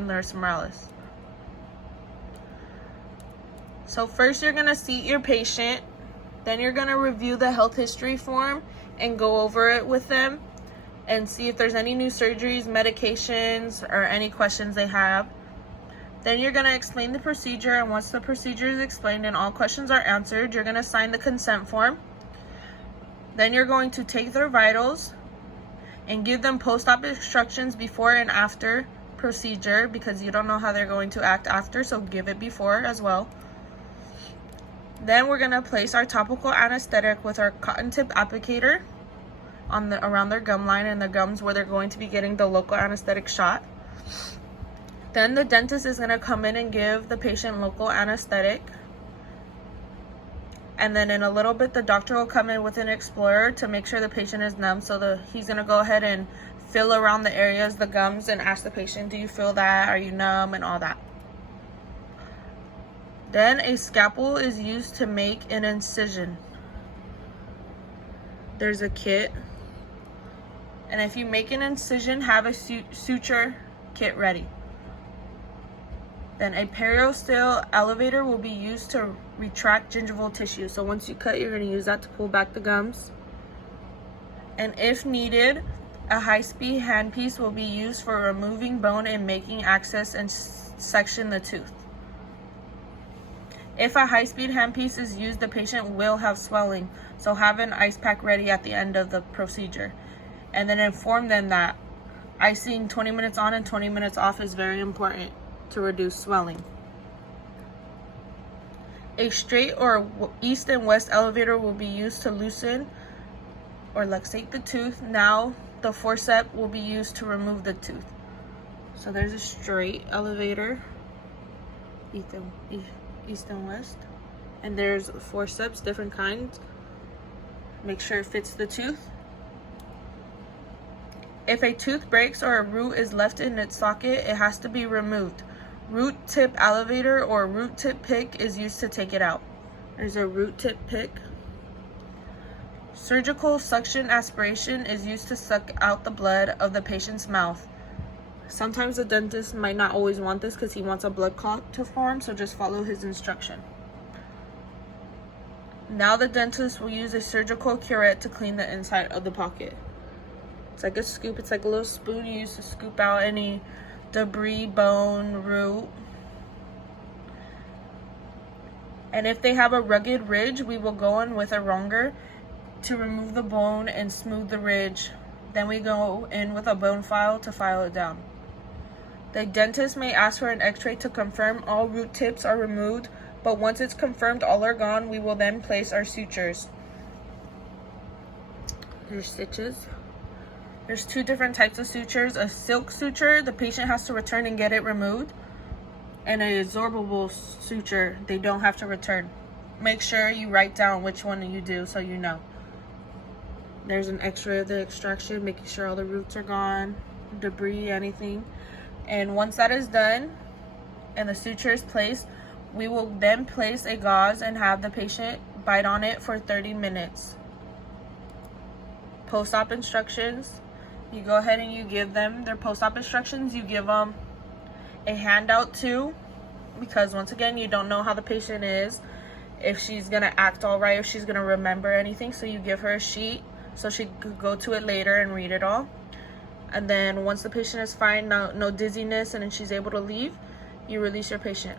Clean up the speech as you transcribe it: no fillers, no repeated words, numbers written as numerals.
Nurse Morales. So first you're going to seat your patient, then you're going to review the health history form and go over it with them and see if there's any new surgeries, medications, or any questions they have. Then you're going to explain the procedure, and once the procedure is explained and all questions are answered, you're going to sign the consent form. Then you're going to take their vitals and give them post-op instructions before and after procedure, because you don't know how they're going to act after, so give it before as well. Then we're going to place our topical anesthetic with our cotton tip applicator on around their gum line and the gums where they're going to be getting the local anesthetic shot. Then the dentist is going to come in and give the patient local anesthetic. And then in a little bit, the doctor will come in with an explorer to make sure the patient is numb. So he's going to go ahead and feel around the areas, the gums, and ask the patient, do you feel that? Are you numb? And all that. Then a scalpel is used to make an incision. There's a kit. And if you make an incision, have a suture kit ready. Then a periosteal elevator will be used to retract gingival tissue. So once you cut, you're going to use that to pull back the gums. And if needed, a high-speed handpiece will be used for removing bone and making access and section the tooth. If a high-speed handpiece is used, the patient will have swelling. So have an ice pack ready at the end of the procedure. And then inform them that icing 20 minutes on and 20 minutes off is very important to reduce swelling. A straight or east and west elevator will be used to loosen or luxate the tooth. Now the forceps will be used to remove the tooth. So there's a straight elevator, east and west, and there's forceps, different kinds. Make sure it fits the tooth. If a tooth breaks or a root is left in its socket, it has to be removed. Root tip elevator or root tip pick is used to take it out. There's a root tip pick. Surgical suction aspiration is used to suck out the blood of the patient's mouth. Sometimes the dentist might not always want this because he wants a blood clot to form, so just follow his instruction. Now the dentist will use a surgical curette to clean the inside of the pocket. It's like a scoop, it's like a little spoon you use to scoop out any debris, bone, root. And if they have a rugged ridge, we will go in with a wronger to remove the bone and smooth the ridge. Then we go in with a bone file to file it down. The dentist may ask for an x-ray to confirm all root tips are removed, but once it's confirmed all are gone, we will then place our sutures. Here's stitches. There's two different types of sutures. A silk suture, the patient has to return and get it removed. And a absorbable suture, they don't have to return. Make sure you write down which one you do so you know. There's an x-ray of the extraction, making sure all the roots are gone, debris, anything. And once that is done and the suture is placed, we will then place a gauze and have the patient bite on it for 30 minutes. Post-op instructions. You go ahead and you give them their post-op instructions. You give them a handout too, because once again, you don't know how the patient is, if she's going to act all right, if she's going to remember anything. So you give her a sheet so she could go to it later and read it all. And then once the patient is fine, no dizziness, and then she's able to leave, you release your patient.